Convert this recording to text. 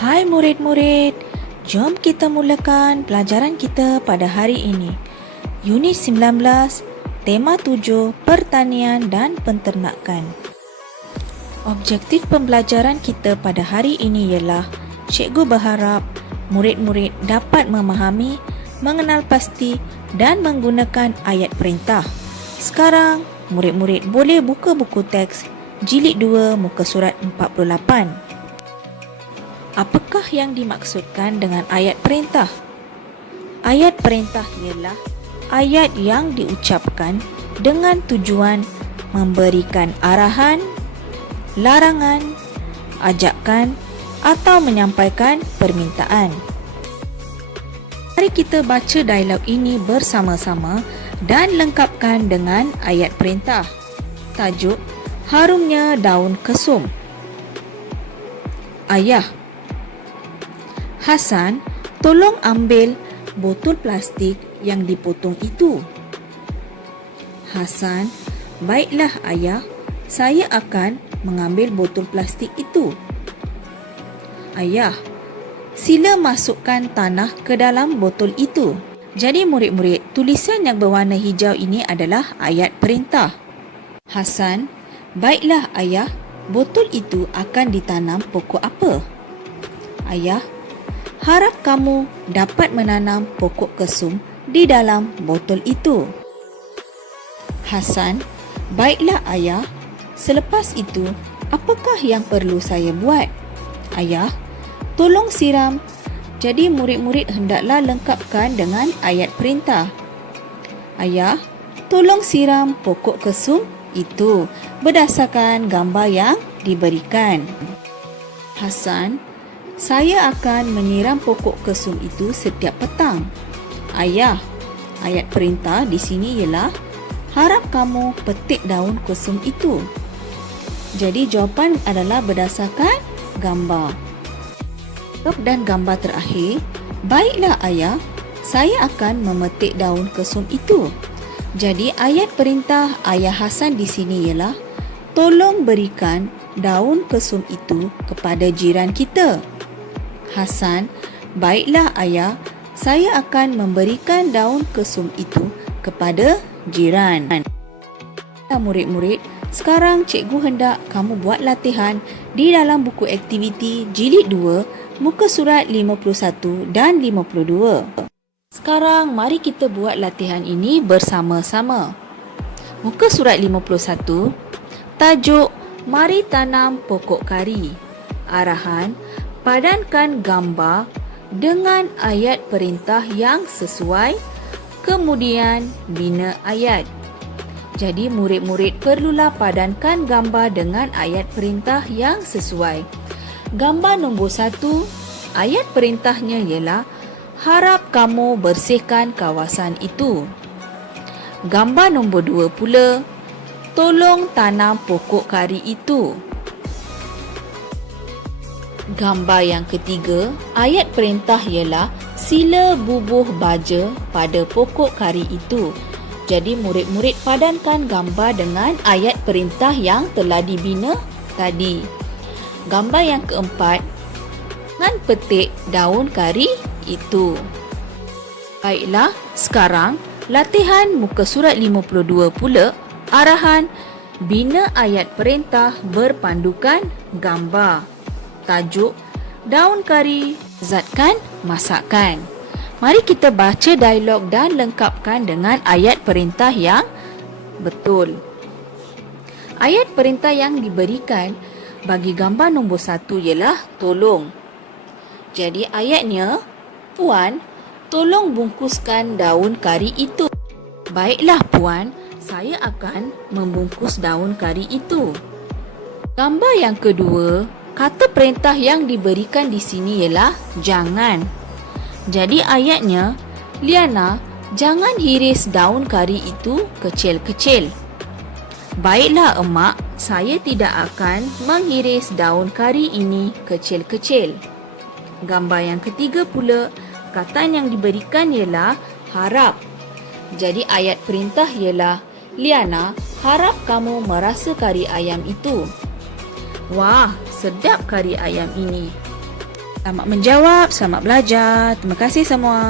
Hai murid-murid, jom kita mulakan pelajaran kita pada hari ini. Unit 19, tema 7, pertanian dan penternakan. Objektif pembelajaran kita pada hari ini ialah cikgu berharap murid-murid dapat memahami, mengenal pasti dan menggunakan ayat perintah. Sekarang, murid-murid boleh buka buku teks jilid 2 muka surat 48. Apakah yang dimaksudkan dengan ayat perintah? Ayat perintah ialah ayat yang diucapkan dengan tujuan memberikan arahan, larangan, ajakan atau menyampaikan permintaan. Mari kita baca dialog ini bersama-sama dan lengkapkan dengan ayat perintah. Tajuk: Harumnya Daun Kesum. Ayah: Hasan, tolong ambil botol plastik yang dipotong itu. Hasan: Baiklah ayah, saya akan mengambil botol plastik itu. Ayah: Sila masukkan tanah ke dalam botol itu. Jadi murid-murid, tulisan yang berwarna hijau ini adalah ayat perintah. Hasan: Baiklah ayah, botol itu akan ditanam pokok apa? Ayah: Harap kamu dapat menanam pokok kesum di dalam botol itu. Hasan: Baiklah ayah, selepas itu apakah yang perlu saya buat? Ayah: Tolong siram. Jadi murid-murid hendaklah lengkapkan dengan ayat perintah. Ayah, tolong siram pokok kesum itu berdasarkan gambar yang diberikan. Hasan: Saya akan menyiram pokok kesum itu setiap petang. Ayah, ayat perintah di sini ialah harap kamu petik daun kesum itu. Jadi jawapan adalah berdasarkan gambar. Dan gambar terakhir, baiklah ayah, saya akan memetik daun kesum itu. Jadi ayat perintah ayah Hasan di sini ialah tolong berikan daun kesum itu kepada jiran kita. Hasan: Baiklah ayah, saya akan memberikan daun kesum itu kepada jiran. Murid-murid, sekarang cikgu hendak kamu buat latihan di dalam buku aktiviti jilid 2 muka surat 51 dan 52. Sekarang mari kita buat latihan ini bersama-sama. Muka surat 51, tajuk Mari Tanam Pokok Kari. Arahan: padankan gambar dengan ayat perintah yang sesuai, kemudian bina ayat. Jadi murid-murid perlulah padankan gambar dengan ayat perintah yang sesuai. Gambar nombor 1, ayat perintahnya ialah harap kamu bersihkan kawasan itu. Gambar nombor 2 pula, tolong tanam pokok kari itu. Gambar yang ketiga, ayat perintah ialah sila bubuh baja pada pokok kari itu. Jadi murid-murid padankan gambar dengan ayat perintah yang telah dibina tadi. Gambar yang keempat, dengan petik daun kari itu. Baiklah, sekarang latihan muka surat 52 pula, arahan bina ayat perintah berpandukan gambar. Tajuk daun kari, zatkan masakan. Mari kita baca dialog dan lengkapkan dengan ayat perintah yang betul. Ayat perintah yang diberikan bagi gambar nombor 1 ialah tolong. Jadi ayatnya, Puan, tolong bungkuskan daun kari itu. Baiklah Puan, saya akan membungkus daun kari itu. Gambar yang kedua, kata perintah yang diberikan di sini ialah jangan. Jadi ayatnya, Liana, jangan hiris daun kari itu kecil-kecil. Baiklah emak, saya tidak akan menghiris daun kari ini kecil-kecil. Gambar yang ketiga pula, kata yang diberikan ialah harap. Jadi ayat perintah ialah Liana, harap kamu merasa kari ayam itu. Wah, sedap kari ayam ini. Selamat menjawab, selamat belajar. Terima kasih semua.